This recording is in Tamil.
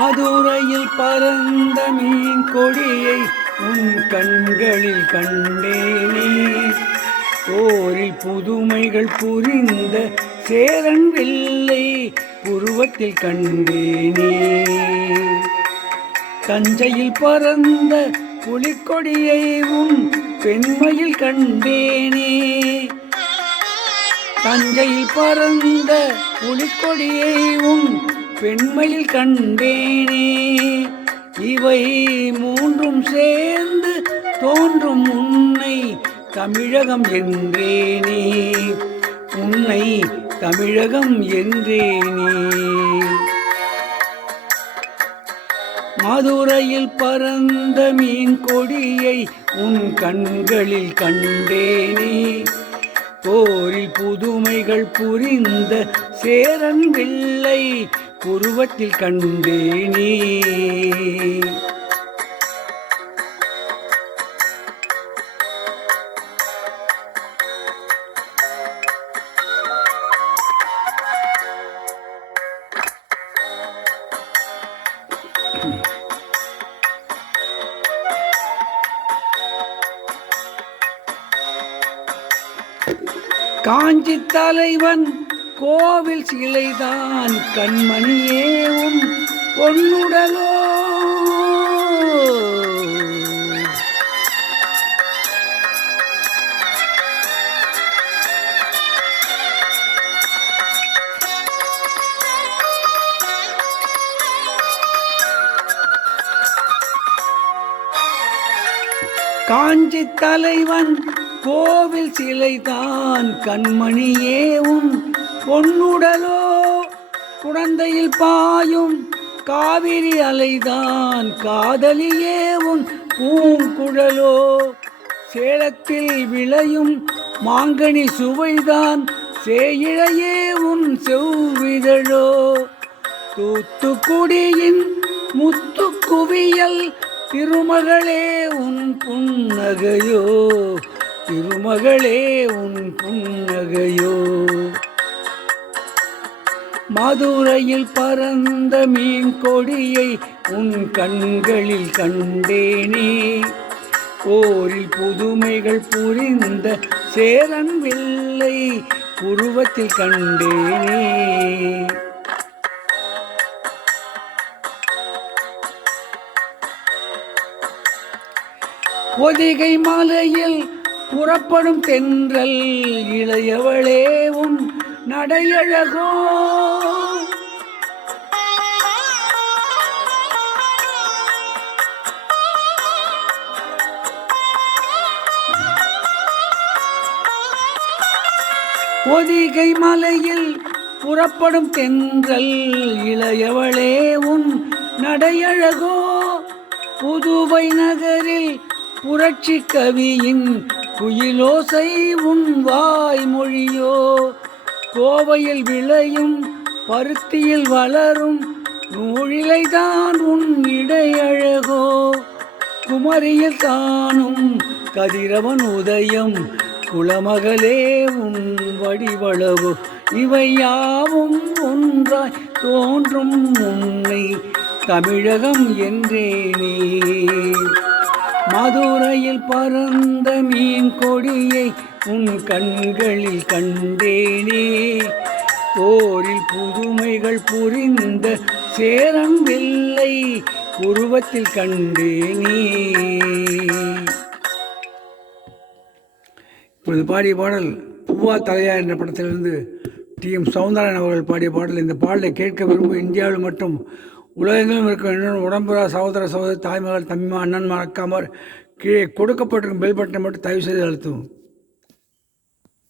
மதுரையில் பறந்த மீன் கொடியை உன் கண்களில் கண்டேனே. போரில் புதுமைகள் புரிந்த சேரன் வெள்ளை புருவத்தில் கண்டேனே. தஞ்சையில் பறந்த புலிக்கொடியை உன் பெண்மையில் கண்டேனே. தஞ்சையில் பறந்த புலிக்கொடியை உன் பெண்மையில் கண்டேனே. இவை மூன்றும் சேர்ந்து தோன்றும் உன்னை தமிழகம் என்றேனே. உன்னை தமிழகம் என்றேனே. மதுரையில் பறந்த மீன் கொடியை உன் கண்களில் கண்டேனே. போரில் புதுமைகள் புரிந்த சேரன் வெள்ளை புருவத்தில் கண்டேனே. காஞ்சி தலைவன் கோவில் சிலைதான் கண்மணியேவும் பொன்னுடலோ. காஞ்சி தலைவன் கோவில் சிலைதான் கண்மணியேவும் பொன்னுடலோ. குழந்தையில் பாயும் காவிரி அலைதான் காதலியேவும் பூங்குழலோ. சேலத்தில் விளையும் மாங்கனி சுவைதான் சேயிழையேவும் செவ்விதழோ. தூத்துக்குடியின் முத்து குவியல் திருமகளே உன் புன்னகையோ. திருமகளே உன் புன்னகையோ. மதுரையில் பறந்த மீன் கொடியை உன் கண்களில் கண்டேனே. போரில் புதுமைகள் புரிந்த சேரன் வெள்ளை புருவத்தில் கண்டேனே. பொதிகை மலையில் புறப்படும் தென்றல் இளையவளே உன் நடையழகோ. பொதிகை மலையில் புறப்படும் தென்றல் இளையவளே உன் நடையழகோ. புதுவை நகரில் புரட்சி கவியின் குயிலோசை உன் வாய்மொழியோ. கோவையில் விளையும் பருத்தியில் வளரும் நூழிலைதான் உன் இடையழகோ. குமரியில் காணும் கதிரவன் உதயம் குலமகளே உன் வடிவளவோ. இவை யாவும் ஒன்றாய் தோன்றும் உன்னை தமிழகம் என்றேனே. மதுரையில் பறந்த மீன் கொடியை உன் கண்களில் கண்டேனே. போரில் புதுமைகள் புரிந்த சேரன் வெள்ளை உருவத்தில் கண்டேனே. இப்பொழுது பாடிய பாடல் பூவா தலையா என்ற படத்திலிருந்து டி.எம். சௌந்தரன் அவர்கள் பாடிய பாடல். இந்த பாடலை கேட்க விரும்பும் இந்தியாவில் மற்றும் உலகெங்கிலும் இருக்கும் என்னுடன் உடம்புறா சகோதர சகோதரி தாய்மகள் தம்பிமா அண்ணன் மறக்காமல் கீழே கொடுக்கப்பட்டிருக்கும் பெல் பட்டனை மட்டும் தயவு செய்து அழுத்தவும்.